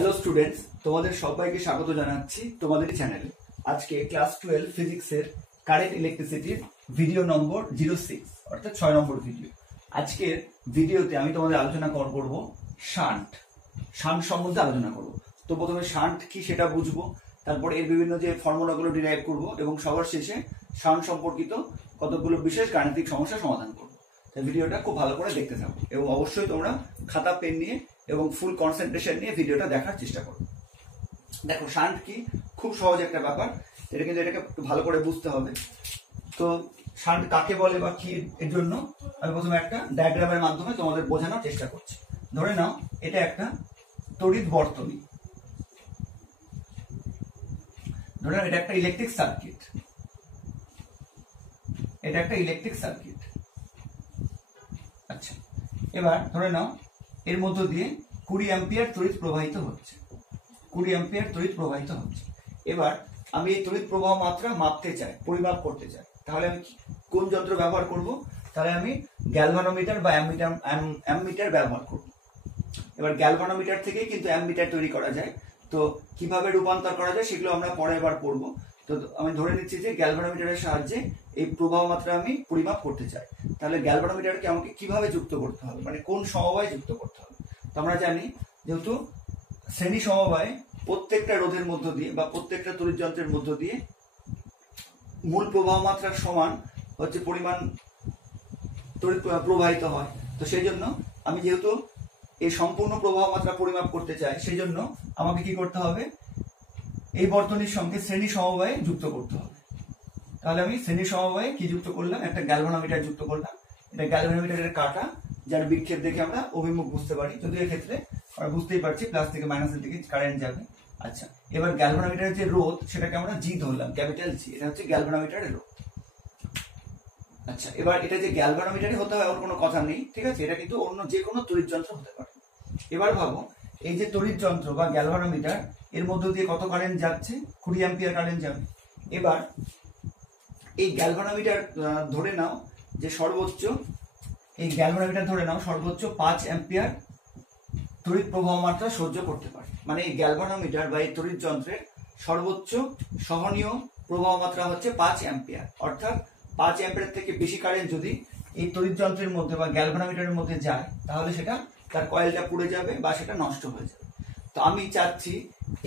Hello students, তোমাদের সবাইকে স্বাগত জানাচ্ছি তোমাদের চ্যানেলে। আজকে ক্লাস 12 ফিজিক্সের কারেন্ট ইলেকট্রিসিটির ভিডিও নম্বর 06 অর্থাৎ 6 নম্বর ভিডিও। আজকের ভিডিওতে আমি তোমাদের আলোচনা করব শান্ট সম্বন্ধে আলোচনা করব। তো প্রথমে শান্ট কি সেটা বুঝবো, তারপর এর বিভিন্ন যে ফর্মুলাগুলো ডিরাইভ করব এবং সবার শেষে শান্ট সম্পর্কিত কতগুলো বিশেষ গাণিতিক সমস্যা সমাধান করব। তাই ভিডিওটা খুব ভালো করে দেখতে থাকো এবং অবশ্যই তোমরা খাতা পেন নিয়ে এবং ফুল কনসেন্ট্রেশন নিয়ে ভিডিওটা দেখার চেষ্টা করো। দেখো শান্ট কি, খুব সহজ একটা ব্যাপার, এটা কিন্তু এটাকে একটু ভালো করে বুঝতে হবে। তো শান্ট কাকে বলে বা কি এর জন্য আমি প্রথমে একটা ডায়াগ্রামের মাধ্যমে তোমাদের বোঝানোর চেষ্টা করছি। ধরে নাও এটা একটা তড়িৎ বর্তনী, ধরে নাও এটা একটা ইলেকট্রিক সার্কিট, এটা একটা ইলেকট্রিক সার্কিট। আচ্ছা, এবার ধরে নাও এর মধ্য দিয়ে 20 অ্যাম্পিয়ার তড়িৎ প্রবাহিত হচ্ছে, 20 অ্যাম্পিয়ার তড়িৎ প্রবাহিত হচ্ছে। এবার আমি এই তড়িৎ প্রবাহ মাত্রা মাপতে চাই, পরিমাপ করতে চাই, তাহলে আমি কোন যন্ত্র ব্যবহার করব? তাহলে আমি গ্যালভানোমিটার বা অ্যামমিটার ব্যবহার করব। এবার গ্যালভানোমিটার থেকেই কিন্তু অ্যামমিটার তৈরি করা যায়। তো কিভাবে রূপান্তর করা যায় সেগুলো আমরা পরে এবার পড়বো। তো আমি ধরে নিচ্ছি যে গ্যালভানোমিটারের সাহায্যে এই প্রবাহ মাত্রা আমি পরিমাপ করতে চাই। তাহলে গ্যালভানোমিটারকে আমাকে কিভাবে যুক্ত করতে হবে, মানে কোন সমবায়ে যুক্ত করতে হবে? তো আমরা জানি যেহেতু শ্রেণী সমবায়ে প্রত্যেকটা রোধের মধ্য দিয়ে বা প্রত্যেকটা তড়িৎ যন্ত্রের মধ্য দিয়ে মূল প্রবাহ মাত্রার সমান হচ্ছে পরিমাণ তড়িৎ প্রবাহিত হয়। তো সেই জন্য আমি যেহেতু এই সম্পূর্ণ প্রবাহ মাত্রা পরিমাপ করতে চাই, সেই জন্য আমাকে কি করতে হবে? এই বর্তনীর সঙ্গে শ্রেণী সমবায়ে যুক্ত করতে হবে। তাহলে আমি শ্রেণী সমবায়ে কি যুক্ত করলাম? একটা গ্যালভানোমিটার যুক্ত করলাম। এটা গ্যালভানোমিটারের কাঁটা, যার বিক্ষেপ দেখে আমরা অভিমুখ বুঝতে পারি, যদিও এক্ষেত্রে আমরা বুঝতেই পারছি প্লাস থেকে মাইনাসের দিকে কারেন্ট যাবে। আচ্ছা, এবার গ্যালভানোমিটারের যে রোধ সেটাকে আমরা জি ধরলাম, ক্যাপিটাল জি, এটা হচ্ছে গ্যালভানোমিটারের রোধ। আচ্ছা, এবার এটা যে গ্যালভানোমিটারে হতে হয় ওর কোনো কথা নেই, ঠিক আছে? এটা কিন্তু অন্য যে কোনো তড়িৎ যন্ত্র হতে পারে। এবার ভাবো এই যে তড়িৎ যন্ত্র বা গ্যালভানোমিটার, এর মধ্য দিয়ে কত কারেন্ট যাচ্ছে? 20 অ্যাম্পিয়ার কারেন্ট যাবে। এবার এই গ্যালভানোমিটার ধরে নাও যে সর্বোচ্চ, এই গ্যালভানোমিটার ধরে নাও সর্বোচ্চ 5 অ্যাম্পিয়ার তড়িৎ প্রবাহ মাত্রা সহ্য করতে পারে। মানে এই গ্যালভানোমিটার বা এই তড়িৎ যন্ত্রের সর্বোচ্চ সহনীয় প্রবাহ মাত্রা হচ্ছে 5 অ্যাম্পিয়ার। অর্থাৎ 5 অ্যাম্পিয়ার থেকে বেশি কারেন্ট যদি এই তড়িৎ যন্ত্রের মধ্যে বা গ্যালভানোমিটারের মধ্যে যায়, তাহলে সেটা তার কয়েলটা পুড়ে যাবে বা সেটা নষ্ট হয়ে যাবে। তো আমি চাচ্ছি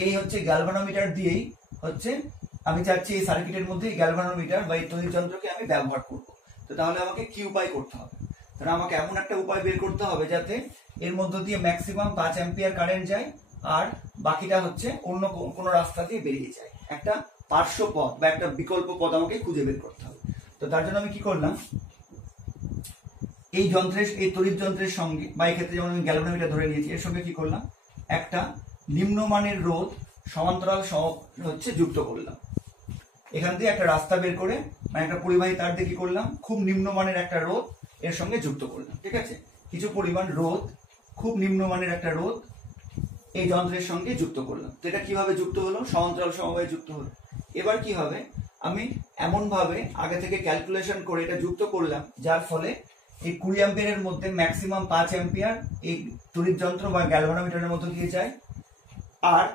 এই হচ্ছে গ্যালভানোমিটার দিয়েই হচ্ছে আমি চাচ্ছি এই সার্কিটের মধ্যে গ্যালভানোমিটার বা এই তড়িৎ যন্ত্রকে আমি ব্যবহার করব। তো তাহলে আমাকে কি উপায় করতে হবে? তাহলে আমাকে এমন একটা উপায় বের করতে হবে যাতে এর মধ্য দিয়ে ম্যাক্সিমাম 5 অ্যাম্পিয়ার কারেন্ট যায় আর বাকিটা হচ্ছে অন্য কোনো রাস্তা দিয়ে বেরিয়ে যায়। একটা পার্শ্ব পথ বা একটা বিকল্প পথ আমাকে খুঁজে বের করতে হবে। তো তার জন্য আমি কি করলাম? এই যন্ত্রের, এই তড়িৎ যন্ত্রের সঙ্গে বা এই ক্ষেত্রে যেমন আমি গ্যালভানোমিটার ধরে নিয়েছি, এর সঙ্গে কি করলাম? একটা নিম্নমানের রোধ সমান্তরাল হচ্ছে যুক্ত করলাম। এখান দিয়ে একটা রাস্তা বের করে, মানে একটা পরিবাহী তার দিয়ে কি করলাম? খুব নিম্নমানের একটা রোধ এর সঙ্গে যুক্ত করলাম, ঠিক আছে? কিছু পরিমাণ রোধ, খুব নিম্নমানের একটা রোধ এই যন্ত্রের সঙ্গে যুক্ত করলাম। তো এটা কিভাবে যুক্ত হলো? সমান্তরাল সমবায়ে যুক্ত হলো। এবার কি হবে? আমি এমন ভাবে আগে থেকে ক্যালকুলেশন করে এটা যুক্ত করলাম যার ফলে এই 20 অ্যাম্পিয়ারের মধ্যে ম্যাক্সিমাম 5 অ্যাম্পিয়ার এই তড়িৎ যন্ত্র বা গ্যালভানোমিটারের মধ্যে দিয়ে যায়, আর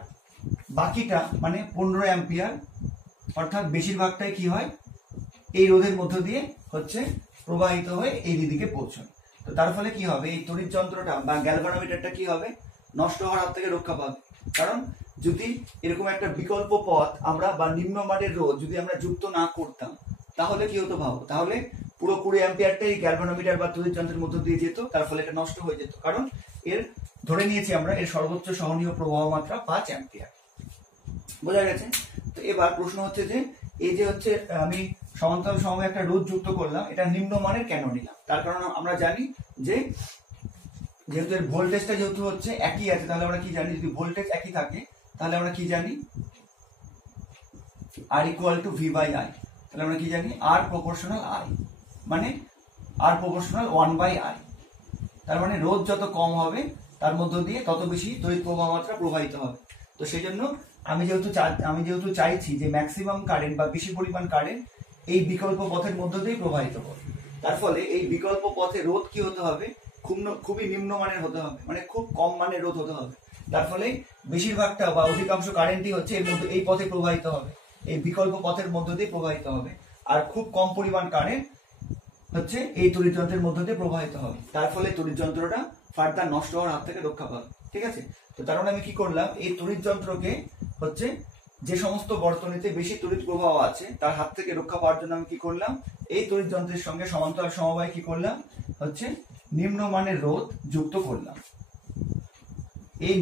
বাকিটা মানে 15 অ্যাম্পিয়ার অর্থাৎ বেশিরভাগটাই কি হয়? এই রোধের মধ্য দিয়ে হচ্ছে প্রবাহিত হয়ে এই দিকে পৌঁছায়। তো তার ফলে কি হবে? এই তড়িৎ যন্ত্রটা বা গ্যালভানোমিটারটা কি হবে? নষ্ট হওয়ার হাত থেকে রক্ষা পাবে। কারণ যদি এরকম একটা বিকল্প পথ আমরা বা নিম্নমানের রোধ যদি আমরা যুক্ত না করতাম, তাহলে কি হতো ভাবো? তাহলে পুরো 20 অ্যাম্পিয়ারটাই গ্যালভানোমিটার বা তড়িৎ যন্ত্রের মধ্য দিয়ে যেত, তার ফলে এটা নষ্ট হয়ে যেত। কারণ এর ধরে নিয়েছি আমরা এর সর্বোচ্চ সহনীয় প্রবাহ মাত্রা 5 অ্যাম্পিয়ার। বোঝা গেছে? তো এবার প্রশ্ন হচ্ছে যে এই যে হচ্ছে আমি সমান্তরাল সমবায়ে একটা রোধ যুক্ত করলাম, এটা নিম্নমানের কেন নিলাম? তার কারণ আমরা জানি যে যেহেতু এর ভোল্টেজটা যেহেতু হচ্ছে একই আছে, তাহলে আমরা কি জানি? যদি ভোল্টেজ একই থাকে তাহলে আমরা কি জানি? R equal to V by I। তাহলে আমরা কি জানি? R প্রপোর্শনাল I, মানে R প্রপোর্শনাল 1 বাই I। তার মানে রোধ যত কম হবে তার মধ্য দিয়ে তত বেশি তড়িৎ প্রবাহ মাত্রা প্রবাহিত হবে। তো সেই জন্য আমি যেহেতু চাইছি যে ম্যাক্সিমাম কারেন্ট বা বেশি পরিমাণ কারেন্ট এই বিকল্প পথের মধ্য দিয়ে প্রবাহিত হবে, তার ফলে এই বিকল্প পথে রোধ কি হতে হবে? খুবই নিম্নমানের হতে হবে, মানে খুব কম মানের রোধ হতে হবে। তার ফলে বেশিরভাগটা বা অধিকাংশ কারেন্টই হচ্ছে এর মধ্যে এই পথে প্রবাহিত হবে, এই বিকল্প পথের মধ্য দিয়ে প্রবাহিত হবে, আর খুব কম পরিমাণ কারেন্ট হচ্ছে এই তড়িৎ যন্ত্রের মধ্য দিয়ে প্রবাহিত হবে। তার ফলে তড়িৎ যন্ত্রটা ফার্দার নষ্ট হওয়ার হাত থেকে রক্ষা পাবে। ঠিক আছে, তো তার মানে আমি কি করলাম, এই তড়িৎ যন্ত্রকে হচ্ছে যে সমস্ত বর্তনীতে বেশি তড়িৎ প্রবাহ আছে তার হাত থেকে রক্ষা পাওয়ার জন্য আমি কি করলাম, এই তড়িৎ যন্ত্রের সঙ্গে সমান্তরাল সমবায়ে কি করলাম, হচ্ছে নিম্নমানের রোধ যুক্ত করলাম। এই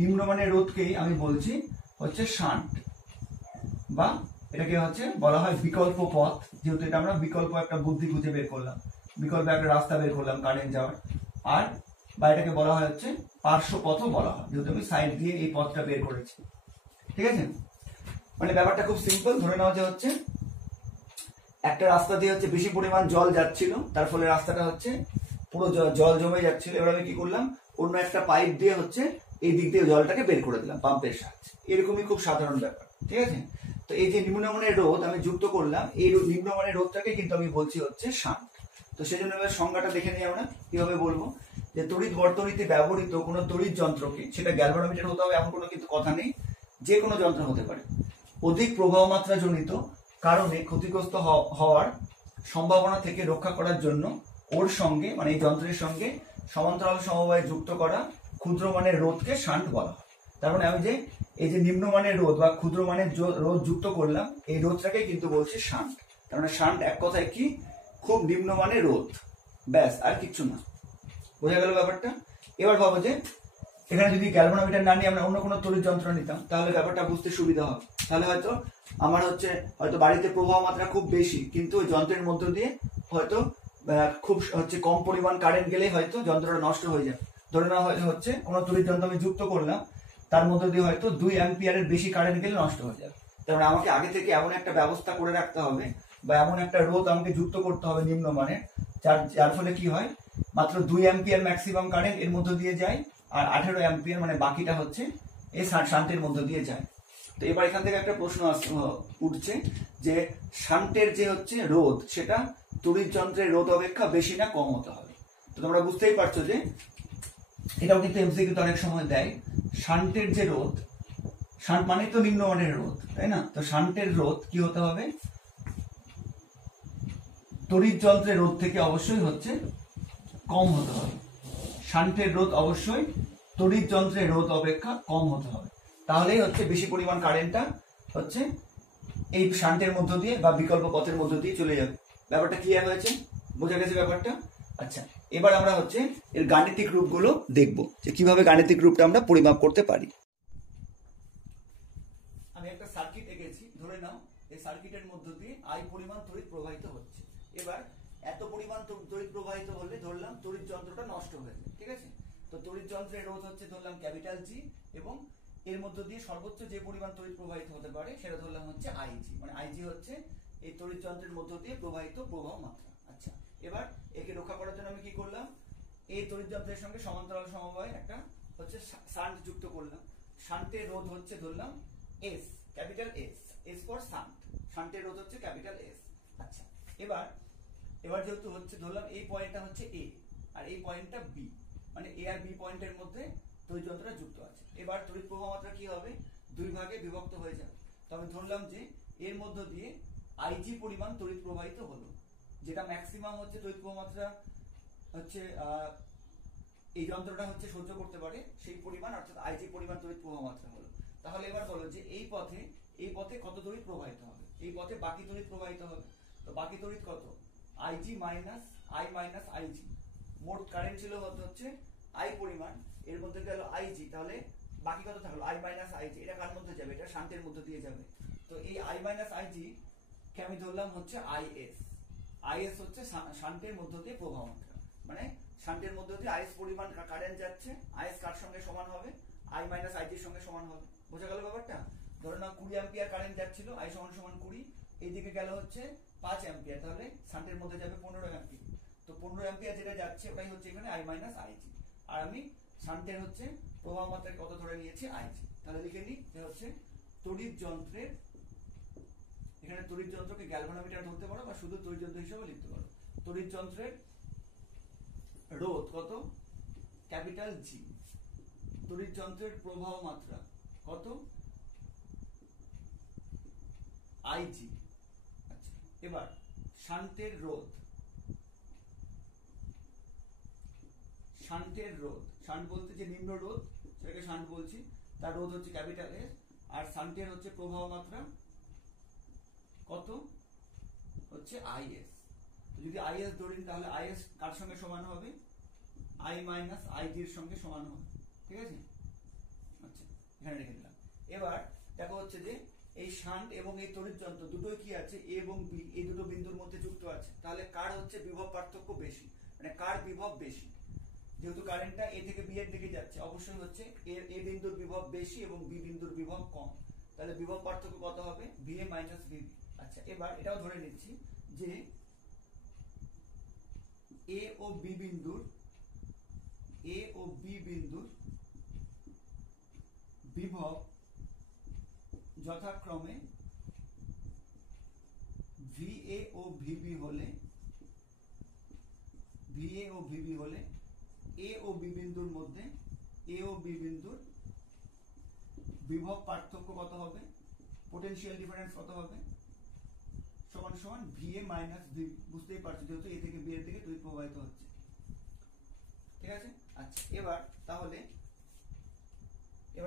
নিম্নমানের রোধকেই আমি বলছি হচ্ছে শান্ট, বা এটাকে হচ্ছে বলা হয় বিকল্প পথ, যেহেতু এটা আমরা বিকল্প একটা বুদ্ধি খুঁজে বের করলাম, বিকল্প একটা রাস্তা বের করলাম কারেন্ট যাওয়ার। আর বা এটাকে বলা হয় হচ্ছে পার্শ্ব পথও বলা হয়, যেহেতু আমি সাইড দিয়ে এই পথটা বের করেছি। ঠিক আছে, মানে ব্যাপারটা খুব সিম্পল। ধরে নেওয়া যে হচ্ছে একটা রাস্তা দিয়ে হচ্ছে বেশি পরিমাণ জল যাচ্ছিল, তার ফলে রাস্তাটা হচ্ছে পুরো জল জমে যাচ্ছিল। এবার আমি কি করলাম, অন্য একটা পাইপ দিয়ে হচ্ছে এই দিক দিয়ে জলটাকে বের করে দিলাম পাম্পের সাহায্যে। এরকমই খুব সাধারণ ব্যাপার। ঠিক আছে, তো এই যে নিম্নমানের রোধ আমি যুক্ত করলাম, এই নিম্নমানের রোধটাকে কিন্তু আমি বলছি হচ্ছে শান্ট। তো সেজন্য এবার সংজ্ঞাটা দেখে নিই আমরা কিভাবে বলবো, যে তড়িৎ বর্তনীতে ব্যবহৃত কোনো তড়িৎ যন্ত্রকে, সেটা গ্যালভানোমিটার হতে হবে এমন কোনো কিন্তু কথা নেই, যে কোনো যন্ত্র হতে পারে, অধিক প্রবাহ মাত্রা জনিত কারণে ক্ষতিগ্রস্ত হওয়ার সম্ভাবনা থেকে রক্ষা করার জন্য ওর সঙ্গে, মানে এই যন্ত্রের সঙ্গে সমান্তরাল সমবায়ে যুক্ত করা ক্ষুদ্র মানের রোধকে শান্ট বলা হয়। তার মানে আমি যে এই যে নিম্নমানের রোধ বা ক্ষুদ্র মানের রোধ যুক্ত করলাম, এই রোধটাকে কিন্তু বলছি শান্ট। তার মানে শান্ট এক কথায় কি, খুব নিম্নমানের রোধ, ব্যাস, আর কিচ্ছু না। বোঝা গেল ব্যাপারটা? এবার ভাবো যে এখানে যদি গ্যালভানোমিটার না নিয়ে আমরা অন্য কোনো তড়িৎ যন্ত্র নিতাম, তাহলে ব্যাপারটা বুঝতে সুবিধা হবে। তাহলে হয়তো আমার হয়তো বাড়িতে প্রবাহ মাত্রা খুব বেশি, কিন্তু ওই যন্ত্রের মধ্য দিয়ে হয়তো খুব হচ্ছে কম পরিমাণ কারেন্ট গেলে হয়তো যন্ত্রটা নষ্ট হয়ে যাবে। ধরে নেওয়া হচ্ছে কোনো তড়িৎ যন্ত্র আমি যুক্ত করলাম, তার মধ্য দিয়ে হয়তো 2 অ্যাম্পিয়ারের বেশি কারেন্ট গেলে নষ্ট হয়ে যাবে। তারপরে আমাকে আগে থেকে এমন একটা ব্যবস্থা করে রাখতে হবে, বা এমন একটা রোধ আমাকে যুক্ত করতে হবে নিম্নমানের, যার ফলে কি হয়, মাত্র 2 অ্যাম্পিয়ার ম্যাক্সিমাম কারেন্ট এর মধ্য দিয়ে যায়, আর 18 অ্যাম্পিয়ার মানে বাকিটা হচ্ছে এই শান্টের মধ্য দিয়ে যায়। তো এবার এখান থেকে একটা প্রশ্ন উঠছে যে শান্টের যে হচ্ছে রোধ, সেটা তড়িৎ যন্ত্রের রোধ অপেক্ষা বেশি না কম হতে হবে। তো তোমরা বুঝতেই পারছো যে এটাও কিন্তু এমসিকিউতে অনেক সময় দেয়, শান্টের যে রোধ, শান্ট মানে তো নিম্নমানের রোধ, তাই না? তো শান্টের রোধ কি হতে হবে, তড়িৎ যন্ত্রের রোধ থেকে অবশ্যই হচ্ছে কম হতে হবে। শান্টের রোধ অবশ্যই তড়িৎ যন্ত্রের রোধ অপেক্ষা কম হতে হবে, তাহলেই হচ্ছে বেশি পরিমাণ কারেন্টটা হচ্ছে এই শান্টের মধ্য দিয়ে বা বিকল্প পথের মধ্য দিয়ে চলে যাবে। ব্যাপারটা ক্লিয়ার হয়েছে? বোঝা গেছে ব্যাপারটা? আচ্ছা, এবার আমরা হচ্ছে এর গাণিতিক রূপগুলো দেখব, যে কিভাবে গাণিতিক রূপটা আমরা পরিমাপ করতে পারি। আমি একটা সার্কিট এঁকেছি, ধরে নাও এই সার্কিটের মধ্য দিয়ে আই পরিমাণ তড়িৎ প্রবাহিত হচ্ছে। এবার এত পরিমাণ তড়িৎ প্রবাহিত হলে ধরলাম তড়িৎ যন্ত্রটা নষ্ট হয়ে যায়। ঠিক আছে, তো তড়িৎ যন্ত্রের রোধ হচ্ছে ধরলাম ক্যাপিটাল জি, এবং এর মধ্য দিয়ে সর্বোচ্চ যে পরিমাণ তড়িৎ প্রবাহিত হতে পারে সেটা ধরলাম হচ্ছে আইজি, মানে আইজি হচ্ছে এই তড়িৎ যন্ত্রের মধ্য দিয়ে প্রবাহিত প্রবাহ মাত্রা। আচ্ছা, এবার একে রক্ষা করার জন্য আমি কি করলাম, এই তড়িৎ যন্ত্রের সঙ্গে সমান্তরাল সমবায়ে একটা হচ্ছে শান্ট যুক্ত করলাম। শান্টের রোধ হচ্ছে ধরলাম S, capital S, S for shunt, শান্টের রোধ হচ্ছে ক্যাপিটাল এস। আচ্ছা, এবার যেহেতু হচ্ছে ধরলাম এই পয়েন্টটা হচ্ছে এ আর এই পয়েন্টটা বি, মানে এ আর বি পয়েন্টের মধ্যে তড়িৎ যন্ত্রটা যুক্ত আছে। এবার তড়িৎ প্রবাহ মাত্রা কি হবে, দুই ভাগে বিভক্ত হয়ে যাবে। তো আমি ধরলাম যে এর মধ্য দিয়ে আইজি পরিমাণ তড়িৎ প্রবাহিত হলো, যেটা ম্যাক্সিমাম হচ্ছে তড়িৎ প্রবাহ মাত্রা হচ্ছে এই যন্ত্রটা হচ্ছে সহ্য করতে পারে সেই পরিমাণ, অর্থাৎ আইজি পরিমাণ তড়িৎ প্রবাহ মাত্রা হলো। তাহলে এবার বলো যে এই পথে কত তড়িৎ প্রবাহিত হবে, এই পথে বাকি তড়িৎ প্রবাহিত হবে। তো বাকি তড়িৎ কত, আইজি মাইনাস আইজি, মোট কারেন্ট ছিল হচ্ছে আই পরিমাণ, এর মধ্যে গেল আইজি, তাহলে বাকি কত থাকলো আই মাইনাস আইজি। এটা কার মধ্যে যাবে, এটা শান্টের মধ্যে দিয়ে যাবে। তো এই আই মাইনাস আইজি কে আমি ধরলাম হচ্ছে আইএস হচ্ছে শান্টের মধ্য দিয়ে প্রবাহ মাত্রা, মানে শান্টের মধ্য দিয়ে আইএস পরিমাণ কারেন্ট যাচ্ছে, আইএস কার সঙ্গে সমান হবে, আই মাইনাস আইজির সঙ্গে সমান হবে। বোঝা গেল ব্যাপারটা? ধরো না 20 অ্যাম্পিয়ার কারেন্ট যাচ্ছিল, আই সমান 20, এইদিকে গেল হচ্ছে 5 অ্যাম্পিয়ার, তাহলে শান্টের মধ্যে যাবে 15 অ্যাম্পিয়ার। তো 15 অ্যাম্পিয়ার যেটা যাচ্ছে ওটাই হচ্ছে এখানে আই মাইনাস আইজি, আর আমি শান্টের হচ্ছে প্রবাহ মাত্রার কত ধরে নিয়েছি আইজি। তাহলে লিখে নিই যে হচ্ছে তড়িৎ যন্ত্রের, এখানে তড়িৎ যন্ত্রকে গ্যালভানোমিটার ধরতে পারো বা শুধু তড়িৎ যন্ত্র হিসেবে লিখতে পারো। তড়িৎ যন্ত্রের রোধ কত, ক্যাপিটাল জি, তড়িৎ যন্ত্রের প্রবাহ মাত্রা কত, আইজি। আচ্ছা, এবার শান্টের রোধ, শান্টের রোধ, শান্ট বলতে যে নিম্ন রোধ সেটাকে শান্ট বলছি, তার রোধ হচ্ছে ক্যাপিটাল এস, আর শান্টের হচ্ছে প্রবাহ মাত্রা কত, হচ্ছে আইএস। যদি আইএস ধরি তাহলে আইএস কার সঙ্গে সমান হবে, আই মাইনাস আইজির সঙ্গে সমান হবে, ঠিক আছে। আচ্ছা, এখানে রেখে দিলাম। এবার দেখো হচ্ছে যে এই শান্ট এবং এই তড়িৎ যন্ত্র দুটোই কি আছে, এ এবং বি এই দুটো বিন্দুর মধ্যে যুক্ত আছে, তাহলে কার হচ্ছে বিভব পার্থক্য বেশি, মানে কার বিভব বেশি। যেহেতু কারেন্টটা এ থেকে বি এর দিকে যাচ্ছে, অবশ্যই হচ্ছে এ বিন্দুর বিভব বেশি এবং বি বিন্দুর বিভব কম, তাহলে বিভব পার্থক্য কত হবে, ভি এ মাইনাস ভিবি। আচ্ছা, এবার এটাও ধরে নিচ্ছি যে এ ও বি বিন্দুর বিভব যথাক্রমে ভিএ ও ভিবি হলে এ ও বি বিন্দুর মধ্যে বিভব পার্থক্য কত হবে, পোটেনশিয়াল ডিফারেন্স কত হবে, সমান সমান ভিএ মাইনাস ভিবি। বুঝতেই পারছো যেহেতু এ থেকে বি এর দিকে তড়িৎ প্রবাহিত হচ্ছে, ঠিক আছে। আচ্ছা, এবার তাহলে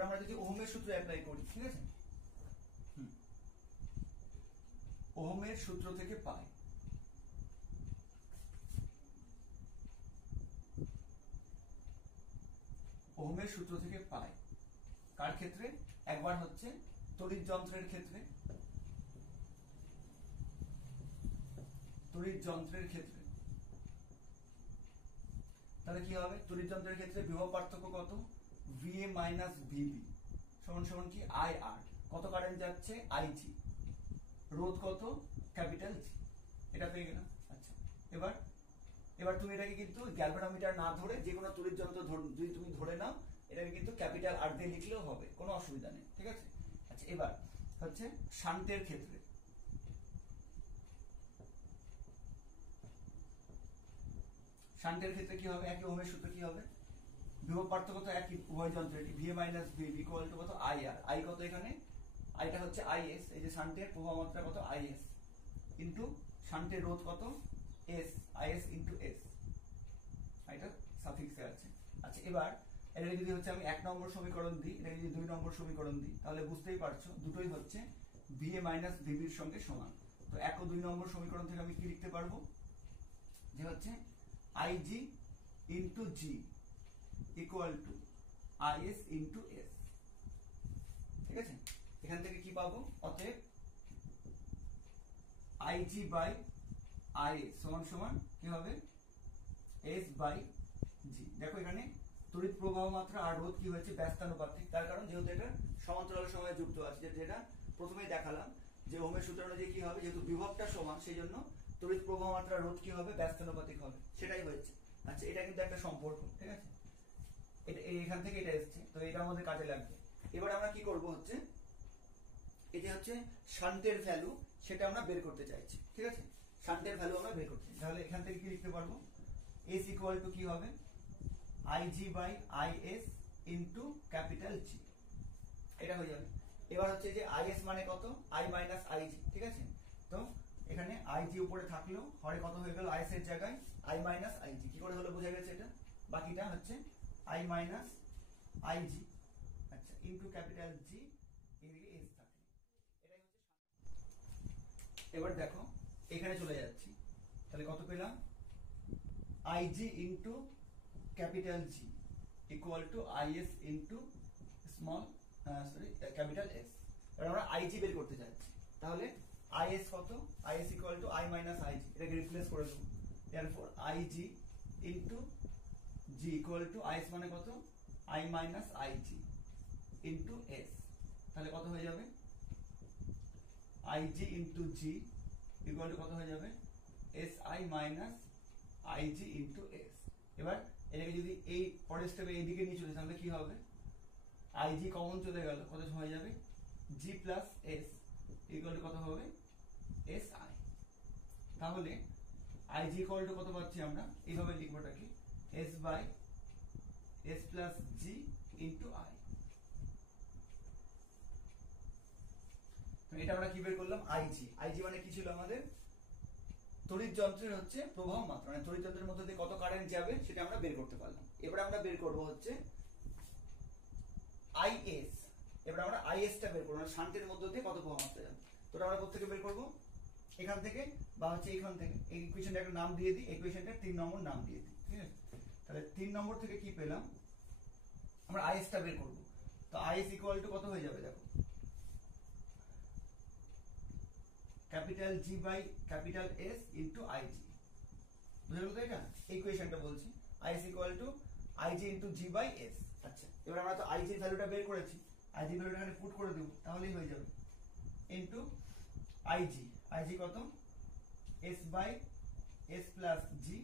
আমরা যদি ওহমের সূত্র অ্যাপ্লাই করি, ঠিক আছে, ওহমের সূত্র থেকে পাই, ওহমের সূত্র থেকে পাই কার ক্ষেত্রে, একবার হচ্ছে তড়িৎ যন্ত্রের ক্ষেত্রে, তাহলে কি হবে, তড়িৎ যন্ত্রের ক্ষেত্রে বিভব পার্থক্য কত, ভিএ মাইনাস ভিবি সমান সমান কি আই আর, কত কারেন্ট যাচ্ছে, আইজি, রোধ কত, ক্যাপিটাল জি, এটা পেয়ে গেলাম। আচ্ছা, এবার তুমি এটাকে কিন্তু গ্যালভানোমিটার না ধরে যে কোনো তড়িৎ যন্ত্র যদি তুমি ধরে নাও, এটাকে কিন্তু ক্যাপিটাল আর দিয়ে লিখলেও হবে, কোনো অসুবিধা নেই, ঠিক আছে। আচ্ছা, এবার হচ্ছে শান্টের ক্ষেত্রে, কি হবে, একই ওহমের সূত্র কি হবে, বিভব পার্থক্য তো একই উভয় যন্ত্রের, V minus V equal to কত, আই আর, আই কত এখানে, আইটা হচ্ছে আইএস, এই যে শান্টের প্রবাহ মাত্রা কত, আইএস, ইন্টু শান্টের রোধ কত, এস, আইএস ইন্টু এস, এটা সাফিক্সে আছে। আচ্ছা, এবার এটাকে যদি হচ্ছে আমি 1 নম্বর সমীকরণ দিই, এটাকে যদি 2 নম্বর সমীকরণ দিই, তাহলে বুঝতেই পারছো দুটোই হচ্ছে ভিএ মাইনাস ভিবির সঙ্গে সমান। তো 1 ও 2 নম্বর সমীকরণ থেকে আমি কি লিখতে পারবো, যে হচ্ছে IG into G equal two is into S, ঠিক আছে। এখান থেকে কি পাবো, অতএব আইজি বাই আইএস সমান সমান কি হবে, এস বাই জি। দেখো এখানে তড়িৎ প্রবাহ মাত্রা আর রোধ কি হচ্ছে, ব্যস্তানুপাতিক, তার কারণ যেহেতু এটা সমান্তরাল সময়ে যুক্ত আছে, যেটা প্রথমেই দেখালাম যে ওহমের সূত্র অনুযায়ী কি হবে, যেহেতু বিভবটা সমান সেই জন্য তড়িৎ প্রবাহ মাত্রা রোধ কি হবে, ব্যস্তানুপাতিক হবে, সেটাই হয়েছে। আচ্ছা, এটা কিন্তু একটা সম্পর্ক, ঠিক আছে, এটা এখান থেকে এটা এসছে, তো এটা আমাদের কাজে লাগবে। এবার আমরা কি করব হচ্ছে, এটা হচ্ছে শান্টের ভ্যালু, সেটা আমরা বের করতে চাইছি, ঠিক আছে, শান্টের ভ্যালু আমরা বের করতে চাই, তাহলে এখান থেকে কি লিখতে পারবো, এস ইকুয়াল টু কি হবে, IG by IS into capital G, এটা হয়ে যাবে। এবার হচ্ছে যে আইএস মানে কত, আই মাইনাস আইজি, ঠিক আছে। তো এখানে আইজি উপরে থাকলো, হরে কত হয়ে গেল, আইএস এর জায়গায় আই মাইনাস আইজি, কি করে হলো বোঝা গেছে এটা, বাকিটা হচ্ছে আই মাইনাস আইজি, আচ্ছা, ইন্টু ক্যাপিটাল জি, এদিকে এস থাকে, এটাই হচ্ছে। এবার দেখো এখানে চলে যাচ্ছি, তাহলে কত পেলাম, IG into capital G equal two is into small capital S. এবার আমরা আইজি বের করতে চাচ্ছি, তাহলে আইএস কত, is equal to I minus IG, এটাকে রিপ্লেস করে দেবো, therefore IG into G equal two is মানে কত, I minus IG into S, তাহলে কত হয়ে যাবে, IG into G equal to কত হয়ে যাবে, S I minus IG into S. এবার এটাকে যদি এই পরের স্টেপে এইদিকে নিয়ে চলে তাহলে কি হবে, আইজি কমন চলে গেল, কত হয়ে যাবে, G plus S equal to কত হবে, এস আই। তাহলে আইজি ইকুয়াল টু কত পাচ্ছি আমরা, এইভাবে লিখবোটাকে, S by plus G into I. এটা আমরা কি বের করলাম? আইজি। আইজি মানে কি ছিল আমাদের? তড়িৎ যন্ত্রের হচ্ছে প্রবাহ মাত্রা, মানে তড়িৎ যন্ত্রের মধ্যে দিয়ে কত কারেন্ট যাবে সেটা আমরা বের করতে পারলাম। এবারে আমরা বের করব হচ্ছে আইএস। এবার আমরা আইএসটা বের করব, শান্তির মধ্যে দিয়ে কত প্রবাহ মাত্রা যাবে। তো আমরা কোথা থেকে বের করব? এখান থেকে বা হচ্ছে এখান থেকে। এই ইকুয়েশনটা একটা নাম দিয়ে দিই, ইকুয়েশনটা 3 নম্বর নাম দিয়ে দিই, ঠিক আছে? তাহলে 3 নম্বর থেকে কি পেলাম? আমরা আইএসটা বের করব। তো আইএস ইকুয়াল টু কত হয়ে যাবে দেখো, capital G by capital S into IG. বুঝা গেল তো? এটা ইকুয়েশনটা বলছি, IS equal to IG into G by S. আচ্ছা, এবার আমরা তো আইজি এর ভ্যালুটা বের করেছি, আইজি ভ্যালুটা এখানে পুট করে দেব, তাহলেই হয়ে যাবে ইন্টু আইজি। আইজি কত? S by S plus G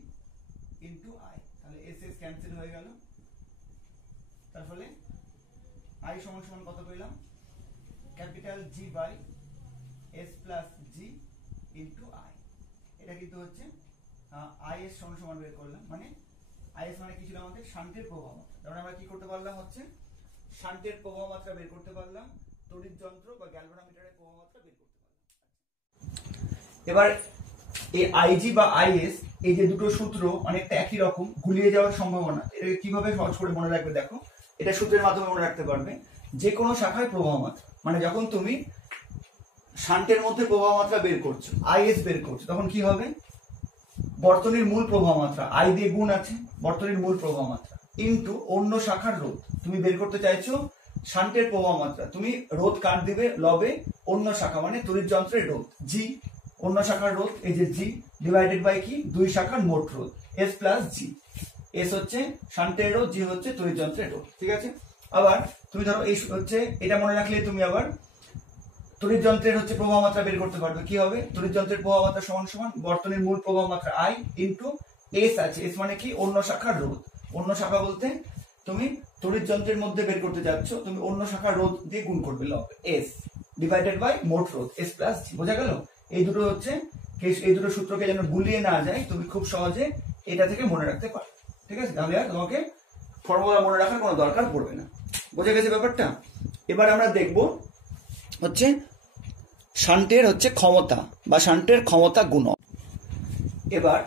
into I. তাহলে এস এস ক্যান্সেল হয়ে গেল, তার ফলে আই সমান সমান কত পেলাম? Capital G by S plus G into I. এটা কিন্তু হচ্ছে আইএস সমান সমান বের করলাম, মানে আইএস মানে কি ছিল আমাদের? শান্তির প্রবাহ মাত্রা। তার মানে আমরা কি করতে পারলাম হচ্ছে শান্তির প্রবাহ মাত্রা বের করতে পারলাম, তড়িৎ যন্ত্র বা গ্যালভানোমিটারের প্রবাহ মাত্রা বের করতে পারলাম। এবার এই আইজি বা আইএস, এই যে দুটো সূত্র অনেকটা একই রকম, গুলিয়ে যাওয়ার সম্ভাবনা। এটাকে কিভাবে সহজ করে মনে রাখবে দেখো, এটা সূত্রের মাধ্যমে মনে রাখতে পারবে। যে কোনো শাখায় প্রবাহ মাত্রা, মানে যখন তুমি শান্তের মধ্যে প্রবাহ মাত্রা বের করছো, আইএস বের করছো, তখন কি হবে? বর্তনীর মূল প্রবাহ মাত্রা, আই দিয়ে গুণ আছে বর্তনীর মূল প্রবাহ মাত্রা, ইনটু অন্য শাখার রোধ। তুমি বের করতে চাইছো শান্তের প্রবাহ মাত্রা, তুমি রোধ কাট দিবে লবে অন্য শাখা, মানে তড়িৎ যন্ত্রের রোধ জি, অন্য শাখার রোধ এই যে জি, ডিভাইডেড বাই কি? দুই শাখার মোট রোধ এস প্লাস জি। এস হচ্ছে শান্তের রোধ, জি হচ্ছে তড়িৎ যন্ত্রের রোধ, ঠিক আছে? আবার তুমি ধরো এই হচ্ছে, এটা মনে রাখলে তুমি আবার তড়িৎ যন্ত্রের হচ্ছে প্রবাহ মাত্রা বের করতে পারবে। কি হবে? তড়িৎ যন্ত্রের প্রবাহ মাত্রা সমান সমান বর্তনীর মূল প্রবাহ মাত্রা আই ইনটু এস আছে, এস মানে কি? অন্য শাখার রোধ। অন্য শাখা বলতে তুমি তড়িৎ যন্ত্রের মধ্যে বের করতে যাচ্ছ, তুমি অন্য শাখার রোধ দিয়ে গুণ করবে লব এস ডিভাইডেড বাই মোট রোধ এস প্লাস জি। বোঝা গেল? এই দুটো হচ্ছে, এই দুটো সূত্রকে যেন গুলিয়ে না যায়, তুমি খুব সহজে এটা থেকে মনে রাখতে পারো, ঠিক আছে? তাহলে আর তোমাকে ফর্মুলা মনে রাখার কোনো দরকার পড়বে না। বোঝা গেছে ব্যাপারটা? এবার আমরা দেখব হচ্ছে শান্তের হচ্ছে ক্ষমতা বা শান্তের ক্ষমতা গুণন। এবার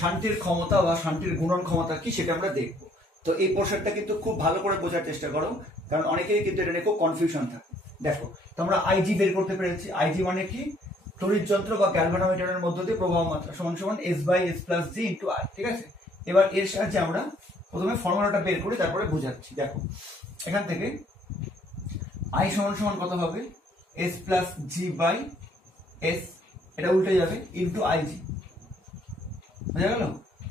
শান্তির ক্ষমতা বা শান্তির গুণন ক্ষমতা কি সেটা আমরা দেখব। তো এই পোর্শনটা কিন্তু খুব ভালো করে বোঝার চেষ্টা করো, কারণ অনেকেই কিন্তু এটা নিয়ে খুব কনফিউশন থাকে। দেখো, তো আমরা আইজি বের করতে পেরেছি। আইজি মানে কি? তড়িৎ যন্ত্র বা গ্যালভানোমিটারের মধ্য দিয়ে প্রবাহ মাত্রা সমান সমান S by S plus G into I, ঠিক আছে? এবার এর সাহায্যে আমরা প্রথমে ফর্মুলাটা বের করি, তারপরে বোঝাচ্ছি। দেখো, এখান থেকে আই সমান সমান কত হবে? S plus G by S, এটা উল্টে যাবে, ইন্টু আইজি। বুঝা গেল?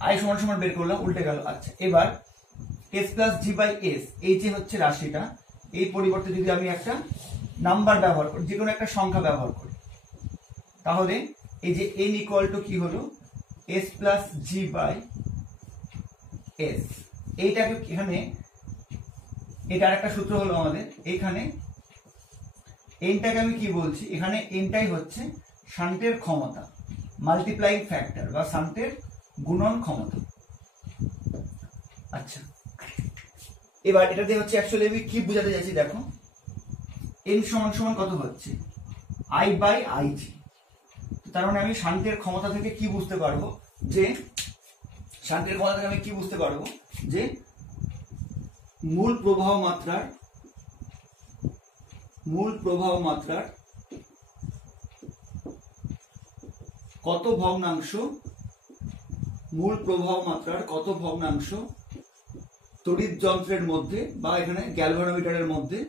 আই সমান সমান বের করলাম, উল্টে গেল। আচ্ছা, এবার S plus G by S, এই যে হচ্ছে রাশিটা, এই পরিবর্তে যদি আমি একটা নাম্বার ব্যবহার করি, যে কোনো একটা সংখ্যা ব্যবহার করি, তাহলে এই যে এন ইকুয়াল টু কি হলো? S plus G by S. এইটাকে এখানে, এটার একটা সূত্র হলো আমাদের, এখানে এনটাকে আমি কি বলছি? এখানে এনটাই হচ্ছে শান্তের ক্ষমতা, মাল্টিপ্লাইং ফ্যাক্টর বা শান্তের গুণন ক্ষমতা। আচ্ছা, এবার এটাতে হচ্ছে অ্যাকচুয়ালি আমি কি বোঝাতে চাইছি দেখো, এন সমান সমান কত হচ্ছে? I by IG. তার মানে আমি শান্তের ক্ষমতা থেকে কি বুঝতে পারবো? যে শান্তের ক্ষমতা থেকে আমি কি বুঝতে পারবো? যে মূল প্রবাহ মাত্রার কত ভগ্নাংশ, মূল প্রবাহ মাত্রার কত ভগ্নাংশ তড়িৎ যন্ত্রের মধ্যে বা এখানে গ্যালভানোমিটারের মধ্যে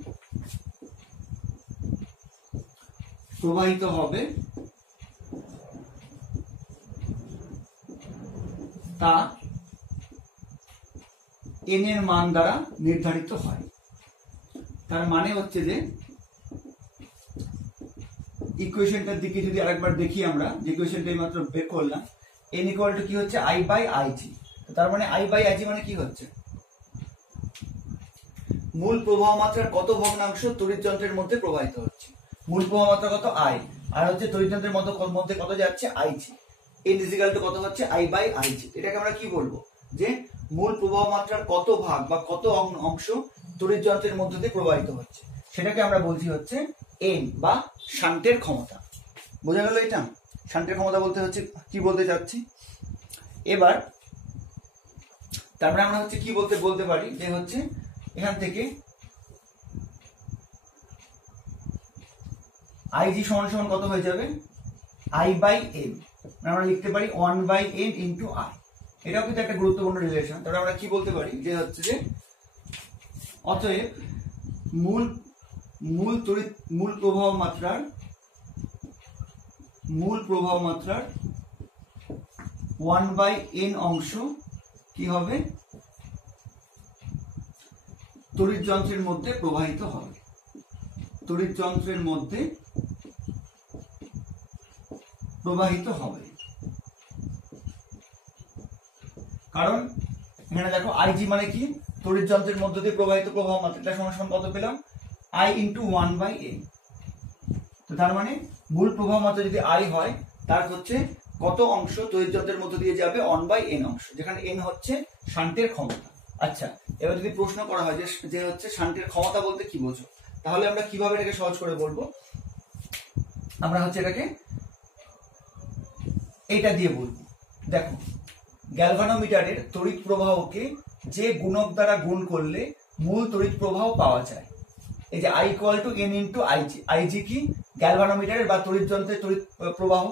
প্রবাহিত হবে, তা এন এর মান দ্বারা নির্ধারিত হয়। তার মানে হচ্ছে যে ইকুয়েশনটার দিকে যদি আরেকবার দেখি আমরা, যে ইকুয়েশনটাই মাত্র বের করলাম, এন ইকুয়াল টু কি হচ্ছে? I by IG. তার মানে আই বাই আইজি মানে কি হচ্ছে? মূল প্রবাহ মাত্রার কত ভগ্নাংশ তড়িৎ যন্ত্রের মধ্যে প্রবাহিত হচ্ছে। মূল প্রবাহ মাত্রা কত? আই, আর হচ্ছে তড়িৎ যন্ত্রের মধ্যে কত যাচ্ছে? IG. N is equal to কত হচ্ছে? I by IG. এটাকে আমরা কি বলবো? যে মূল প্রবাহ মাত্রার কত ভাগ বা কত অংশ তড়িৎ যন্ত্রের মধ্য দিয়ে প্রবাহিত হচ্ছে, সেটাকে আমরা বলছি হচ্ছে এন বা শান্টের ক্ষমতা। বোঝা গেল? এটা শান্টের ক্ষমতা বলতে হচ্ছে কি বলতে চাচ্ছি। এবার তারপরে আমরা হচ্ছে কি বলতে পারি যে হচ্ছে এখান থেকে আইজি সমান সমান কত হয়ে যাবে, আই বাই এন, আমরা লিখতে পারি 1/n ইন্টু আই। এটাও কিন্তু একটা গুরুত্বপূর্ণ রিলেশন। তাহলে আমরা কি বলতে পারি যে হচ্ছে যে অতএব মূল প্রবাহ মাত্রার 1/n অংশ কি হবে, তড়িৎ যন্ত্রের মধ্যে প্রবাহিত হবে, তড়িৎ যন্ত্রের মধ্যে প্রবাহিত হবে। কারণ এখানে দেখো আইজি মানে কি, তড়িৎ যন্ত্রের মধ্য দিয়ে প্রবাহিত প্রবাহ মাত্রা সমান সমান কত পেলাম, আই ইন্টু 1/n। তো তার মানে মূল প্রবাহ মাত্রা যদি আই হয়, তার হচ্ছে কত অংশ তড়িৎ যন্ত্রের মধ্য দিয়ে যাবে, 1/n অংশ, যেখানে n হচ্ছে শান্টের ক্ষমতা। আচ্ছা, এবার যদি প্রশ্ন করা হয় যে হচ্ছে শান্টের ক্ষমতা বলতে কি বোঝো, তাহলে আমরা কিভাবে এটাকে সহজ করে বলবো, আমরা হচ্ছে এটাকে এটা দিয়ে বলবো। দেখো, গ্যালভানোমিটারের তড়িৎ প্রবাহকে যে গুণক দ্বারা গুণ করলে মূল তড়িৎ প্রবাহ পাওয়া যায়। এই যে I = n into IG, IG কি গ্যালভানোমিটারের বা তড়িৎ যন্ত্রের তড়িৎ প্রবাহ,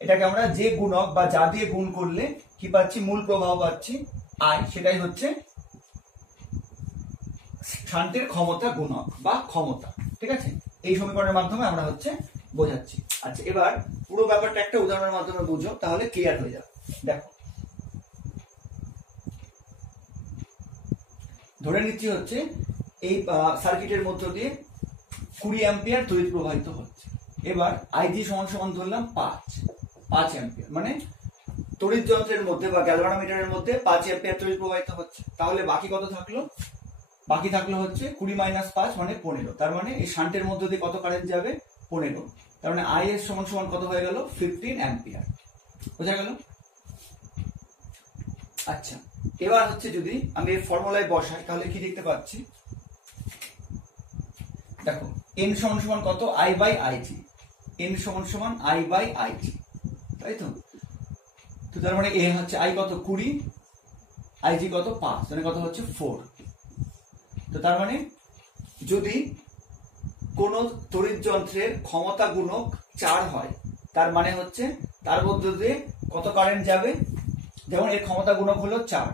এটাকে আমরা যে গুণক বা যা দিয়ে গুণ করলে কি পাচ্ছি, মূল প্রবাহ পাচ্ছি আই, সেটাই হচ্ছে শান্টের ক্ষমতা গুণক বা ক্ষমতা। ঠিক আছে, এই সমীকরণের মাধ্যমে আমরা হচ্ছে বোঝাচ্ছি। আচ্ছা, এবার পুরো ব্যাপারটা একটা উদাহরণের মাধ্যমে বুঝো, তাহলে ক্লিয়ার হয়ে যাবে। দেখো, ধরে নিচ্ছি হচ্ছে এই সার্কিটের মধ্য দিয়ে 20 অ্যাম্পিয়ার তড়িৎ প্রবাহিত হচ্ছে। এবার আইজি সমান সমান ধরলাম 5 অ্যাম্পিয়ার, মানে তড়িৎ যন্ত্রের মধ্যে বা গ্যালভানোমিটারের মধ্যে 5 অ্যাম্পিয়ার তড়িৎ প্রবাহিত হচ্ছে। তাহলে বাকি কত থাকলো, বাকি থাকলো হচ্ছে 20 - 5 মানে 15। তার মানে এই শান্টের মধ্য দিয়ে কত কারেন্ট যাবে, 15। তার মানে আই এস সমান সমান কত হয়ে গেল, 15 অ্যাম্পিয়ার। বোঝা গেল? আচ্ছা, এবার হচ্ছে যদি আমি এই ফর্মুলায় বসাই, তাহলে কি দেখতে পাচ্ছি, দেখো n সমান সমান কত, I বাই আইজি, n সমান সমান I বাই আইজি, তাই তো? তো তার মানে এ হচ্ছে I কত 20, আইজি কত 5, মানে কত হচ্ছে 4। তো তার মানে যদি কোন তড়িৎ যন্ত্রের ক্ষমতা গুণক 4 হয়, তার মানে হচ্ছে তার মধ্য দিয়ে কত কারেন্ট যাবে, যেমন এর ক্ষমতা গুণক হলো 4,